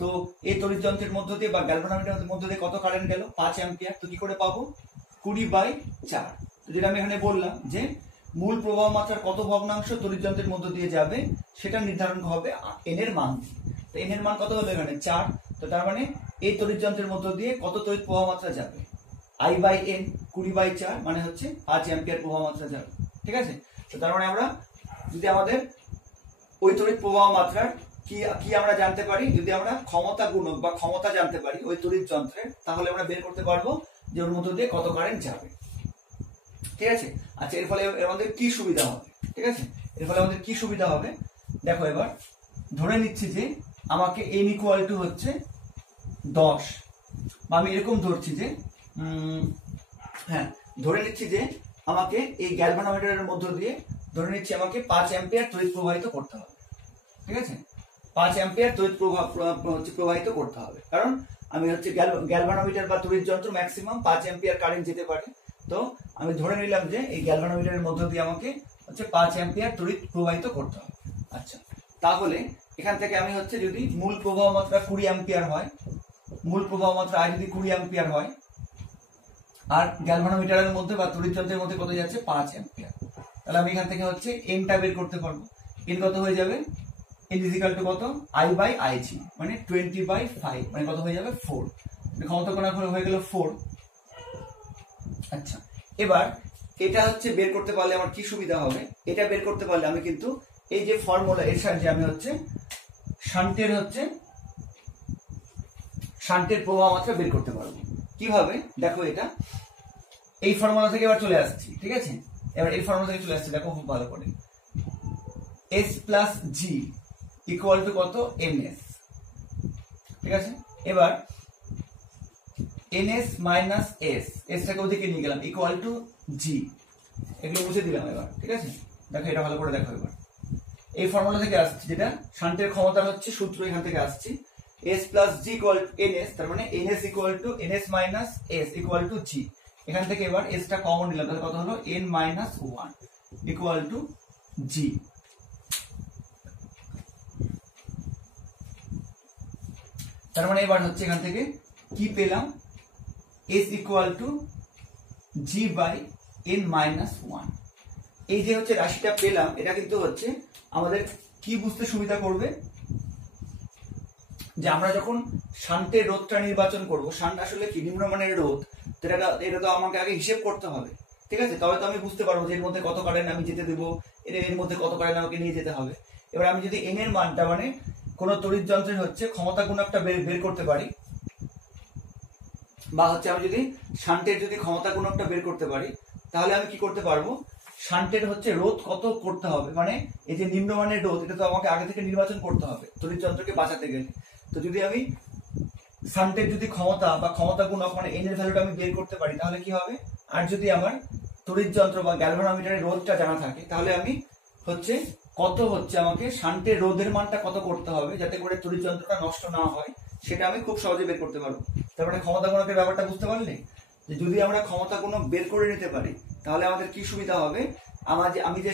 তো এই তড়িৎ যন্ত্রের মধ্য দিয়ে বা গ্যালভানোমিটারের মধ্য দিয়ে কত কারেন্ট গেল, 5 অ্যাম্পিয়ার। তো কি করে পাবো, 20/4। তো যেটা আমি এখানে বললাম যে মূল প্রবাহ মাত্রার কত ভগ্নাংশ তড়িৎ যন্ত্রের মধ্য দিয়ে যাবে, সেটা নির্ধারণ হবে n এর মান দিয়ে। তো n এর মান কত হলো এখানে 4। তো তার মানে এই তড়িৎ যন্ত্রের মধ্য দিয়ে কত তড়িৎ প্রবাহ মাত্রা যাবে, I বাই n, 20/4 মানে হচ্ছে 5 অ্যাম্পিয়ার প্রবাহ মাত্রা যাবে। ঠিক আছে, তো তার মানে আমরা যদি আমাদের ওই তড়িৎ প্রবাহ মাত্রার কি আমরা জানতে পারি, যদি আমরা ক্ষমতা গুণক বা ক্ষমতা জানতে পারি ওই তড়িৎ যন্ত্রের, তাহলে আমরা বের করতে পারবো যে ওর মধ্য দিয়ে কত কারেন্ট যাবে। ঠিক আছে, আচ্ছা, এর ফলে আমাদের কি সুবিধা হবে, ঠিক আছে, এর ফলে আমাদের কি সুবিধা হবে, দেখো এবার ধরে নিচ্ছি যে আমাকে n = হচ্ছে 10, বা আমি এরকম ধরছি যে হ্যাঁ, ধরে নিচ্ছি যে আমাকে এই গ্যালভানোমিটারের মধ্য দিয়ে ধরে নিচ্ছি আমাকে 5 অ্যাম্পিয়ার তড়িৎ প্রবাহিত করতে হবে। ঠিক আছে, 5 অ্যাম্পিয়ার তড়িৎ প্রবাহিত করতে হবে, কারণ আমি হচ্ছে গ্যালভানোমিটার বা তড়িৎ যন্ত্র ম্যাক্সিমাম 5 অ্যাম্পিয়ার কারেন্ট যেতে পারে। তো আমি ধরে নিলাম যে এই গ্যালভানোমিটারের মধ্য দিয়ে আমাকে হচ্ছে 5 অ্যাম্পিয়ার তড়িৎ প্রবাহিত করতে হবে। আচ্ছা, তাহলে এখান থেকে আমি হচ্ছে যদি মূল প্রবাহ মাত্রা 20 অ্যাম্পিয়ার হয়, মূল প্রবাহ মাত্রা I যদি 20 অ্যাম্পিয়ার হয়, আর গ্যালভানোমিটারের মধ্যে বা তড়িৎ যন্ত্রের মধ্যে কত যাচ্ছে 5 অ্যাম্পিয়ার, তাহলে আমি এখান থেকে হচ্ছে nটা বের করতে পারবো। n কত হয়ে যাবে, n = কত, I বাই আইজি, মানে 20/5, মানে কত হয়ে যাবে 4, ক্ষমতা গুণক হয়ে গেল 4। আচ্ছা, এবার এটা হচ্ছে বের করতে পারলে আমার কি সুবিধা হবে, এটা বের করতে পারলে আমি কিন্তু এই যে ফর্মুলা, এর সাহায্যে আমি হচ্ছে শান্টের প্রবাহ মাত্রা বের করতে পারবো। কিভাবে, দেখো এটা এই ফর্মুলা থেকে এবার চলে আসছি। ঠিক আছে, এবার এই ফর্মুলা থেকে চলে আসছে, দেখো খুব ভালো করে, S + G = কত, ms। ঠিক আছে। এবার ns মাইনাস s, এসটাকে ওদিকে নিয়ে গেলাম, ইকুয়াল টু জি, এগুলো মুছে দিলাম এবার। ঠিক আছে, দেখো এটা ভালো করে দেখো। এবার এই ফর্মুলা থেকে আসছে, যেটা শান্টের ক্ষমতা হচ্ছে সূত্র, এখান থেকে আসছে s plus G equal to ns, তার মানে ns equal to ns minus s equal to G. এখান থেকে এবার s টা কমন নিলাম, তাহলে কত হলো n minus 1 equal to G. তার মানে এবার হচ্ছে এখান থেকে কি পেলাম, s equal to G by n minus 1। এই যে হচ্ছে রাশিটা পেলাম, এটা কিন্তু হচ্ছে আমাদের কি বুঝতে সুবিধা করবে, যে আমরা যখন শান্টের রোধটা নির্বাচন করব, শান্ট আসলে কি নিম্নমানের রোধ, এটা তো আমাকে আগে হিসেব করতে হবে। ঠিক আছে, তবে তো আমি বুঝতে পারবো যে এর মধ্যে কত কারেন্ট আমি যেতে দেবো, এর মধ্যে কত কারেন্ট আমাকে নিয়ে যেতে হবে। এবার আমি যদি এন এর মানটা, মানে কোন তড়িৎ যন্ত্রের হচ্ছে ক্ষমতা গুণকটা বের করতে পারি, বা হচ্ছে আমি যদি শান্টের যদি ক্ষমতা গুণকটা বের করতে পারি, তাহলে আমি কি করতে পারবো, শান্টের হচ্ছে রোধ কত করতে হবে, মানে এই যে নিম্নমানের রোধ, এটা তো আমাকে আগে থেকে নির্বাচন করতে হবে তড়িৎ যন্ত্রকে বাঁচাতে গেলে। তো যদি আমি শান্টের যদি ক্ষমতা বা ক্ষমতা গুণক, মানে এন এর ভ্যালুটা আমি বের করতে পারি, তাহলে কি হবে, আর যদি আমার তড়িৎ যন্ত্র বা গ্যালভানোমিটারের রোধটা জানা থাকে, তাহলে আমি হচ্ছে কত হচ্ছে আমাকে শান্টের রোধের মানটা কত করতে হবে যাতে করে তড়িৎ যন্ত্রটা নষ্ট না হয়, সেটা আমি খুব সহজে বের করতে পারবো। তারপরে ক্ষমতা গুণকের ব্যাপারটা বুঝতে পারলে, যে যদি আমরা ক্ষমতা গুণক বের করে নিতে পারি, তাহলে আমাদের কি সুবিধা হবে, আমি যে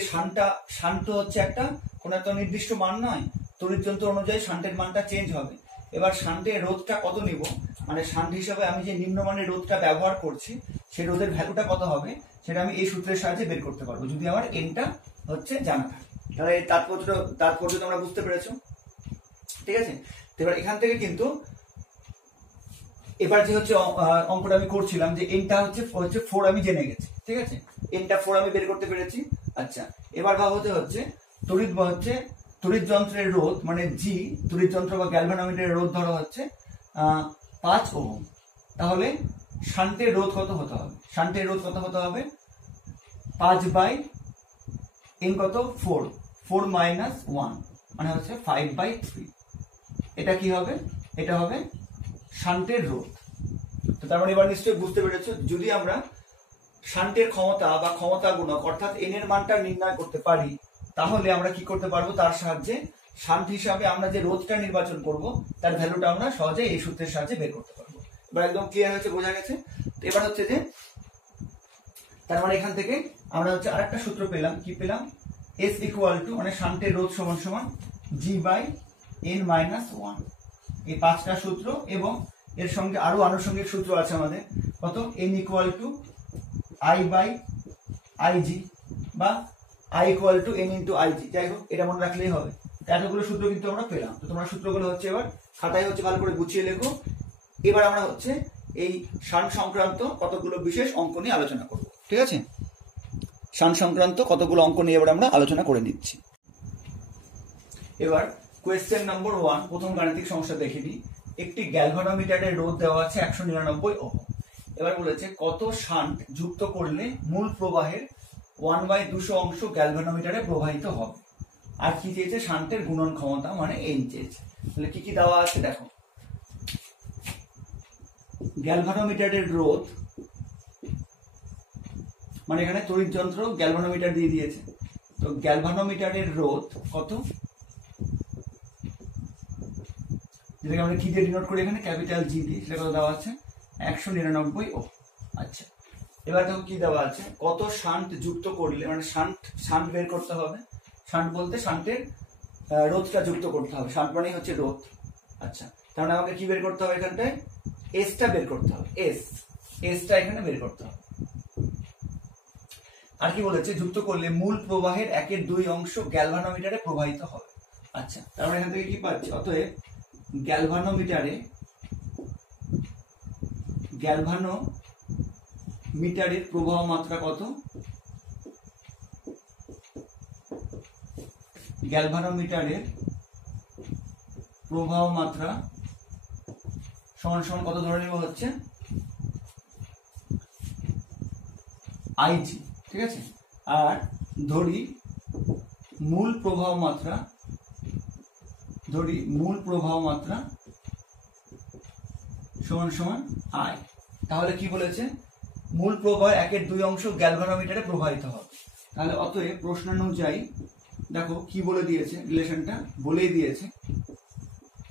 শান্ত হচ্ছে একটা কোন একটা নির্দিষ্ট মান নয়, তড়িৎ যন্ত্র অনুযায়ী শান্টের মানটা চেঞ্জ হবে। এবার শান্টের রোধটা কত নিব, মানে শান্ট হিসাবে আমি যে নিম্নমানের রোধটা ব্যবহার করছি, সেই রোধের ভ্যালুটা কত হবে, সেটা আমি এই সূত্রের সাহায্যে বের করতে পারবো, যদি আমার এনটা হচ্ছে জানা থাকে। তাহলে এই তাৎপর্য তোমরা বুঝতে পেরেছো। ঠিক আছে, এবার এখান থেকে কিন্তু এবার যে হচ্ছে অঙ্কটা আমি করছিলাম, যে এনটা হচ্ছে 4 আমি জেনে গেছি। ঠিক আছে, এনটা 4 আমি বের করতে পেরেছি। আচ্ছা, এবার ভাবতে হচ্ছে তড়িৎ যন্ত্রের রোধ, মানে জি, তড়িৎ যন্ত্র বা গ্যালভানোমিটারের রোধ ধরা হচ্ছে 5 ওহম। তাহলে শান্টের রোধ কত হতে হবে, শান্টের রোধ কত হতে হবে, 5 বাই এন কত 4 মাইনাস 1, মানে হচ্ছে 5/3। এটা কি হবে, এটা হবে শান্টের রোধ। তো তার মানে এবার নিশ্চয়ই বুঝতে পেরেছো, যদি আমরা শান্টের ক্ষমতা বা ক্ষমতা গুণক অর্থাৎ এন এর মানটা নির্ণয় করতে পারি, তাহলে আমরা কি করতে পারবো, তার সাহায্যে শান্ট হিসাবে আমরা যে রোধটা নির্বাচন করব, তার ভ্যালুটা আমরা সহজে এই সূত্রের সাহায্যে বের করতে পারবো। এবার একদম ক্লিয়ার হয়েছে, বোঝা গেছে। তো এবার হচ্ছে যে তার মানে এখান থেকে আমরা হচ্ছে আরেকটা সূত্র পেলাম, কি পেলাম, এস ইকুয়াল টু, মানে শান্টের রোধ সমান সমান জি বাই এন মাইনাস 1। এই 5টা সূত্র, এবং এর সঙ্গে আরো আনুষঙ্গিক সূত্র আছে আমাদের, কত, N equal to I by IG, বা I equal to N into IG, যাই হোক এটা মনে রাখলেই হবে। এতগুলো সূত্র কিন্তু আমরা পেলাম। তো তোমরা সূত্রগুলো হচ্ছে এবার খাতায় হচ্ছে ভালো করে গুছিয়ে লেখো। এবার আমরা হচ্ছে এই শান্ট সংক্রান্ত কতগুলো বিশেষ অঙ্ক নিয়ে আলোচনা করব। ঠিক আছে, শান্ট সংক্রান্ত কতগুলো অঙ্ক নিয়ে এবার আমরা আলোচনা করে নিচ্ছি। এবার কোয়েশ্চেন নম্বর 1, প্রথম গাণিতিক সমস্যা দেখে নিই। একটি গ্যালভানোমিটারের রোধ দেওয়া আছে 199 ওহম। এবার বলেছে কত শান্ট যুক্ত করলে মূল প্রবাহের 1/200 অংশ গ্যালভানোমিটারে প্রবাহিত হবে। আর কি চেয়েছে, শান্টের গুণন ক্ষমতা, মানে এন চেয়েছে। তাহলে কি কি দেওয়া আছে দেখো, গ্যালভানোমিটারের রোধ, মানে এখানে তড়িৎ যন্ত্র গ্যালভানোমিটার দিয়ে দিয়েছে। তো গ্যালভানোমিটারের রোধ কত, যেটাকে আমরা কি দিয়ে ডিনোট করি, এখানে ক্যাপিটাল জি দিয়ে, সেটা কত দেওয়া আছে, 199 ওহম। আচ্ছা, এবার দেখো কি দেওয়া আছে, কত শান্ট যুক্ত করলে, মানে শান্ট বের করতে হবে। শান্ট বলতে শান্টের রোধটা যুক্ত করতে হবে, শান্ট মানেই হচ্ছে রোধ। আচ্ছা, তাহলে আমাকে কি বের করতে হবে, এখানটায় এসটা বের করতে হবে, এসটা এখানে বের করতে হবে। আর কি বলেছে, যুক্ত করলে মূল প্রবাহের 1/2 অংশ গ্যালভানোমিটারে প্রবাহিত হবে। আচ্ছা, তার মানে এখান থেকে কি পাচ্ছি, অতএব গ্যালভানোমিটারের প্রবাহ মাত্রা কত, গ্যালভানোমিটারের প্রবাহ মাত্রা সমান সমান কত ধরে নেব হচ্ছে আইজি। ঠিক আছে, আর ধরি মূল প্রবাহ মাত্রা সমান সমান আই। তাহলে কি বলেছে, মূল প্রবাহ 1/2 অংশ গ্যালভানোমিটারে প্রবাহিত হবে। তাহলে অতএব প্রশ্নানুযায়ী দেখো কি বলে দিয়েছে, রিলেশনটা বলেই দিয়েছে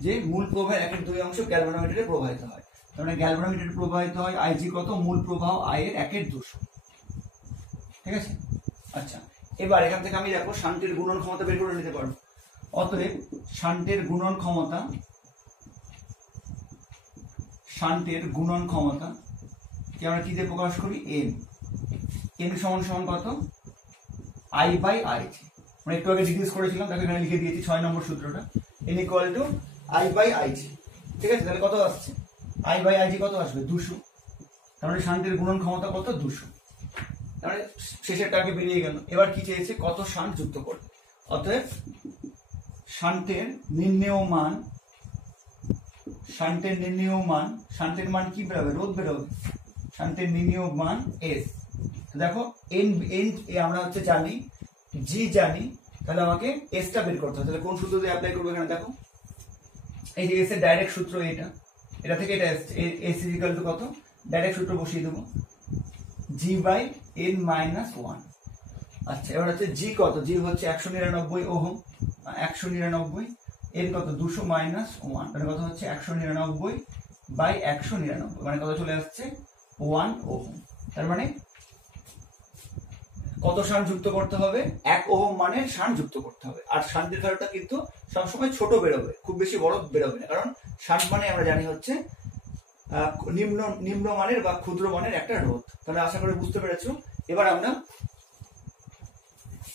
যে মূল প্রবাহ 1/2 অংশ গ্যালভানোমিটারে প্রবাহিত হয়। তার মানে গ্যালভানোমিটারে প্রবাহিত হয় আইজি কত, মূল প্রবাহ আই এর 1/2। ঠিক আছে। আচ্ছা, এবার এখান থেকে আমি দেখো শান্তির গুণন ক্ষমতা বের করে নিতে পারবো। অতএব শান্তির গুণন ক্ষমতা, শান্তির গুণন ক্ষমতা কে আমরা কি দিয়ে প্রকাশ করি, এন। এন সমান সমান কত, আই বাই আই জি। আমরা একটু আগে ডিসকাস করেছিলাম, দেখো এখানে লিখে দিয়েছি 6 নম্বর সূত্রটা, n equal to I by I G. ঠিক আছে, তাহলে কত আসছে, আই বাই আই জি কত আসবে, 200। তার মানে শান্তির গুণন ক্ষমতা কত, 200। তার মানে শেষের টাকে বেরিয়ে গেল। এবার কি চেয়েছে, কত শান্ট যুক্ত করবে। অতএব শান্টের নির্ণেয় মান, শান্টের নির্ণেয় মান, শান্টের মান কি বেরোবে, রোধ বেরোবে। শান্টের নির্ণেয় মান এস। দেখো এন এন আমরা হচ্ছে জানি, জি জানি, তাহলে আমাকে এসটা বের করতে হবে। তাহলে কোন সূত্র দিয়ে অ্যাপ্লাই করবো, এখানে দেখো এই যে এস এর ডাইরেক্ট সূত্র এটা থেকে এটা এসছে, এস ইকুয়াল টু কত, ডাইরেক্ট সূত্র বসিয়ে দেবো, জি বাই এন মাইনাস 1। আচ্ছা, এবার হচ্ছে জি কত, জি হচ্ছে 199 ওহম, 199, এন কত 200 মাইনাস 1, মানে কত হচ্ছে 199 বাই 199, মানে কত চলে আসছে 1 ওহম। তার মানে কত শান্ট যুক্ত করতে হবে, 1 ওহম মানের শান্ট যুক্ত করতে হবে। আর শান্টের ভ্যালুটা কিন্তু সবসময় ছোট বেরোবে, খুব বেশি বড় বেরোবে না, কারণ শান্ট মানে আমরা জানি হচ্ছে নিম্ন মানের বা ক্ষুদ্র মানের একটা রোধ। তাহলে আশা করি বুঝতে পেরেছো। এবার আমরা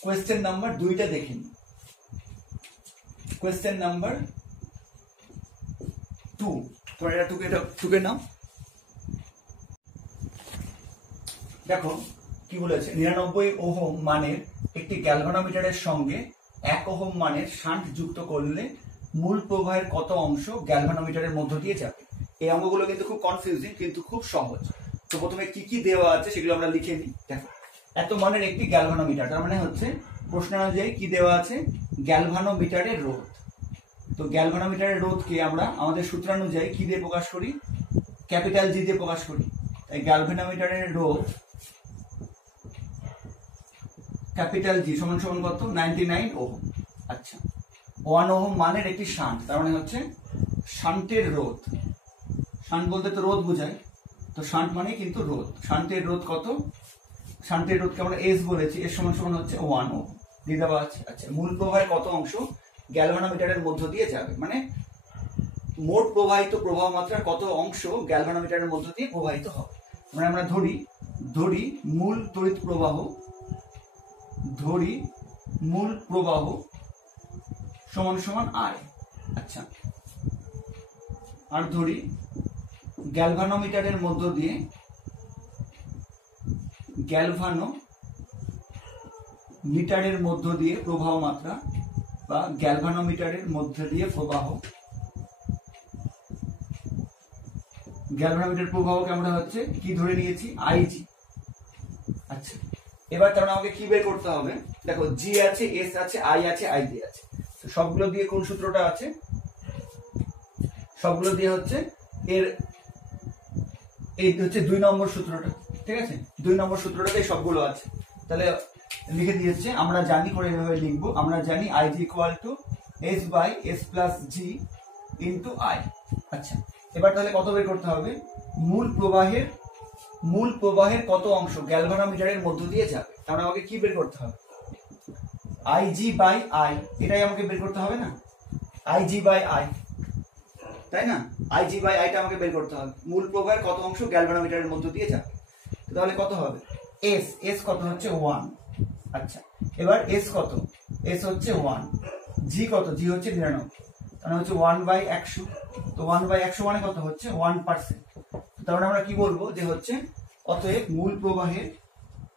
কোয়েশ্চেন নাম্বার 2টা দেখি। কোয়েশ্চেন নাম্বার 2, তোমরা এটা টুকে নাও। দেখো কি বলেছে, 99 ওহম মানের একটি গ্যালভানোমিটারের সঙ্গে 1 ওহম মানের শান্ট যুক্ত করলে মূল প্রবাহের কত অংশ গ্যালভানোমিটারের মধ্য দিয়ে যাবে। এই অঙ্কগুলো কিন্তু খুব কনফিউজিং, কিন্তু খুব সহজ। তো প্রথমে কি কি দেওয়া আছে সেগুলো আমরা লিখে নিই। দেখো এত মানের একটি গ্যালভানোমিটার, তার মানে হচ্ছে প্রশ্ন অনুযায়ী কি দেওয়া আছে, গ্যালভানোমিটারের রোধ। তো গ্যালভানোমিটারের রোধকে আমরা আমাদের সূত্রানুযায়ী কি দিয়ে প্রকাশ করি, ক্যাপিটাল জি দিয়ে প্রকাশ করি। তাই গ্যালভানোমিটারের রোধ ক্যাপিটাল জি সমান সমান কত, 99 ওহম। আচ্ছা, 1 ওহম মানের একটি শান্ট, তার মানে হচ্ছে শান্টের রোধ। শান্ট বলতে তো রোধ বোঝায়, তো শান্ট মানে কিন্তু রোধ। শান্টের রোধ কত, শান্টের রোধকে আমরা এস বলেছি, এর সমান সমান হচ্ছে 1 ওহম দিয়ে দেওয়া আছে। আচ্ছা, মূল প্রবাহের কত অংশ গ্যালভানোমিটারের মধ্য দিয়ে যাবে, মানে মোট প্রবাহিত প্রবাহ মাত্রার কত অংশ গ্যালভানোমিটারের মধ্য দিয়ে প্রবাহিত হবে। মানে আমরা ধরি মূল তড়িৎ প্রবাহ, মূল প্রবাহ সমান সমান আই। আচ্ছা, আর ধরি গ্যালভানোমিটারের মধ্য দিয়ে, গ্যালভানোমিটারের মধ্য দিয়ে প্রবাহ মাত্রা বা গ্যালভানোমিটারের মধ্য দিয়ে প্রবাহ, গ্যালভানোমিটার প্রবাহকে আমরা হচ্ছে কি ধরে নিয়েছি, আইজি। আচ্ছা, এবার তাহলে আমাকে কি বের করতে হবে, দেখো জি আছে, এস আছে, আই আছে, আই ডি আছে। তো সবগুলো দিয়ে কোন সূত্রটা আছে, সবগুলো দিয়ে হচ্ছে এই হচ্ছে 2 নম্বর সূত্রটা। ঠিক আছে, 2 নম্বর সূত্রটাতে সবগুলো আছে। তাহলে লিখে দিয়েছে, আমরা জানি করে এভাবে লিখবো, আমরা জানি IG equal to S by S plus G into I. আচ্ছা, এবার তাহলে কত বের করতে হবে, মূল প্রবাহের কত অংশ গ্যালভানোমিটারের মধ্য দিয়ে যাবে। তাহলে আমাকে কি বের করতে হবে, আইজি বাই আই, এটাই আমাকে বের করতে হবে না, আইজি বাই আই, তাই না, আইজি বাই আইটা আমাকে বের করতে হবে, মূল প্রবাহের কত অংশ গ্যালভানোমিটারের মধ্য দিয়ে যাবে। তাহলে কত হবে, এস কত হচ্ছে 1। আচ্ছা, এবার এস কত, এস হচ্ছে 1, জি কত, জি হচ্ছে 99, মানে হচ্ছে 1/100। তো 1/100 মানে কত হচ্ছে 1%। তাহলে আমরা কি বলবো যে হচ্ছে অতএব মূল প্রবাহের,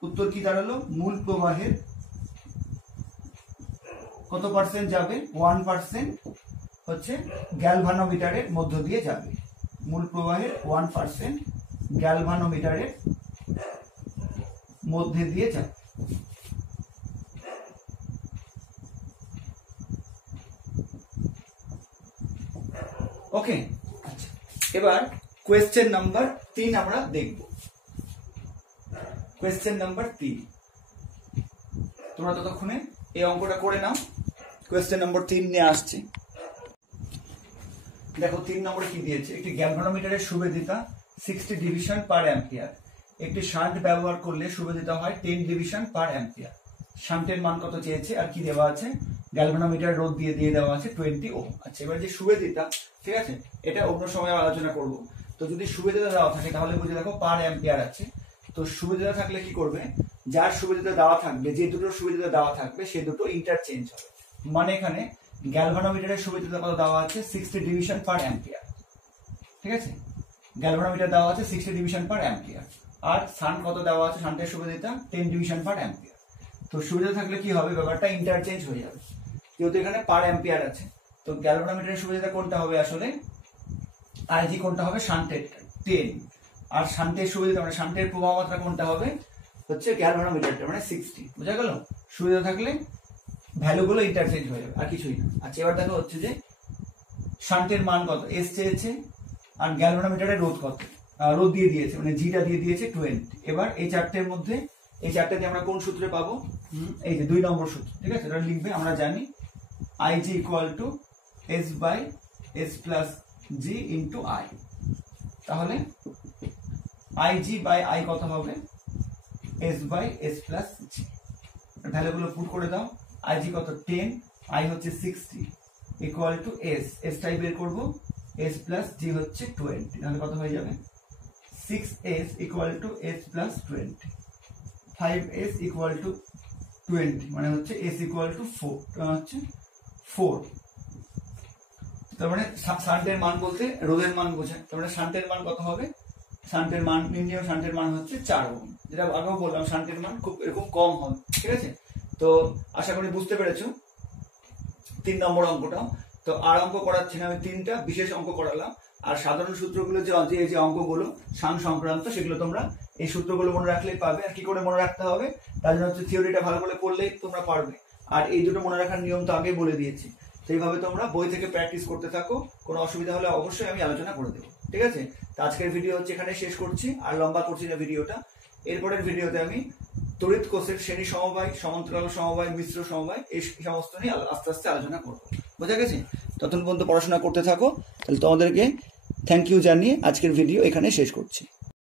উত্তর কি দাঁড়ালো, মূল প্রবাহের কত পার্সেন্ট যাবে, 1% হচ্ছে গ্যালভানোমিটারের মধ্য দিয়ে যাবে। মূল প্রবাহের 1% গ্যালভানোমিটারের মধ্যে দিয়ে যাবে। ওকে, আচ্ছা, এবার কোয়েশ্চেন নাম্বার 3 আমরা দেখব। কোয়েশ্চেন নাম্বার 3, তোমরা ততক্ষণে এই অঙ্কটা করে নাও। কোয়েশ্চেন নম্বর 3 নিয়ে আসছি। দেখো 3 নম্বরে কি দিয়েছে, একটি গ্যালভানোমিটারের সুবেদিতা 60 ডিভিশন পার অ্যাম্পিয়ার। একটি শান্ট ব্যবহার করলে সুবেদিতা হয় 10 ডিভিশন পার অ্যাম্পিয়ার। শান্টের মান কত চেয়েছে আর কি দেওয়া আছে, গ্যালভানোমিটার রোধ দিয়ে দেওয়া আছে 20 ওহম। আচ্ছা, এবার যে সুবেদিতা, ঠিক আছে, এটা অন্য সময় আলোচনা করব। তো যদি সুবেদিতা দেওয়া থাকে তাহলে বুঝে দেখো পার অ্যাম্পিয়ার আছে। তো সুবেদিতা থাকলে কি করবে, যার সুবেদিতা দেওয়া থাকবে, যে দুটো সুবেদিতা দেওয়া থাকবে সে দুটো ইন্টারচেঞ্জ হবে। মানে এখানে গ্যালভানোমিটারের সুবেদিতা কত দেওয়া আছে, 60 ডিভিশন পার অ্যাম্পিয়ার। ঠিক আছে, গ্যালভানোমিটার দেওয়া আছে 60 ডিভিশন পার অ্যাম্পিয়ার। আর শান্ট কত দেওয়া আছে, শান্টের সুবেদিতা 10 ডিভিশন পার অ্যাম্পিয়ার। তো সুবিধা থাকলে কি হবে, ব্যাপারটা ইন্টারচেঞ্জ হয়ে যাবে, যেহেতু এখানে পার অ্যাম্পিয়ার আছে। তো গ্যালভানোমিটারের সুবিধা কোনটা হবে আসলে, আইজি কোনটা হবে, শান্টের 10, আর শান্টের সুবিধা মানে শান্টের প্রবাহ মাত্রা কোনটা হবে, হচ্ছে গ্যালভানোমিটারটা মানে 60। বোঝা গেল? সুবিধা থাকলে ভ্যালুগুলো ইন্টারচেঞ্জ হয়ে যাবে, আর কিছুই না। আচ্ছা, এবার দেখো হচ্ছে যে শান্টের মান কত, এস চেয়েছে, আর গ্যালভানোমিটারের রোধ কত, রোধ দিয়ে দিয়েছে মানে জিটা দিয়ে দিয়েছে 20। এবার এই চারটের মধ্যে, এই চারটাতে আমরা কোন সূত্রে পাবো, এই যে 2 নম্বর সূত্র। ঠিক আছে, এটা লিখবে, আমরা জানি IG equal to S by S plus G into I. তাহলে আইজি বাই আই কত হবে, S by S plus G. ভ্যালুগুলো পুট করে দাও। আইজি কত 10, আই হচ্ছে 60 ইকুয়াল টু এস, এসটাই বের করবো, এস প্লাস জি হচ্ছে 20। তাহলে কত হয়ে যাবে, 6s equal to S plus 20, 5s equal to 20, মানে হচ্ছে s ইকুয়াল টু 4, হচ্ছে 4। তার মানে শান্টের মান বলতে রোধের মান বোঝায়। তার মানে শান্টের মান কত হবে, শান্টের মান নির্ণয়, শান্টের মান হচ্ছে 4 ওহম। যেটা আগেও বললাম, শান্টের মান খুব এরকম কম হবে। ঠিক আছে, তো আশা করি বুঝতে পেরেছো 3 নম্বর অঙ্কটাও। তো আর অঙ্ক করাচ্ছি না, আমি 3টা বিশেষ অঙ্ক করালাম। আর সাধারণ সূত্রগুলো যে অঙ্কগুলো শান সংক্রান্ত, সেগুলো তোমরা এই সূত্রগুলো মনে রাখলেই পাবে। আর কি করে মনে রাখতে হবে, তার জন্য হচ্ছে থিওরিটা ভালো করে পড়লেই তোমরা পারবে। আর এই দুটো মনে রাখার নিয়ম তো আগেই বলে দিয়েছি, সেইভাবে তোমরা বই থেকে প্র্যাকটিস করতে থাকো। কোনো অসুবিধা হলে অবশ্যই আমি আলোচনা করে দেবো। ঠিক আছে, তো আজকের ভিডিও হচ্ছে এখানে শেষ করছি, আর লম্বা করছি না ভিডিওটা। এরপরের ভিডিওতে আমি তড়িৎ কোষের শ্রেণী সমবায়, সমান্তরাল সমবায়, মিশ্র সমবায়, এই সমস্ত নিয়ে আস্তে আস্তে আলোচনা করবো। বোঝা গেছে? ততক্ষণ পর্যন্ত পড়াশোনা করতে থাকো। তাহলে তোমাদেরকে থ্যাংক ইউ জানিয়ে আজকের ভিডিও এখানে শেষ করছি।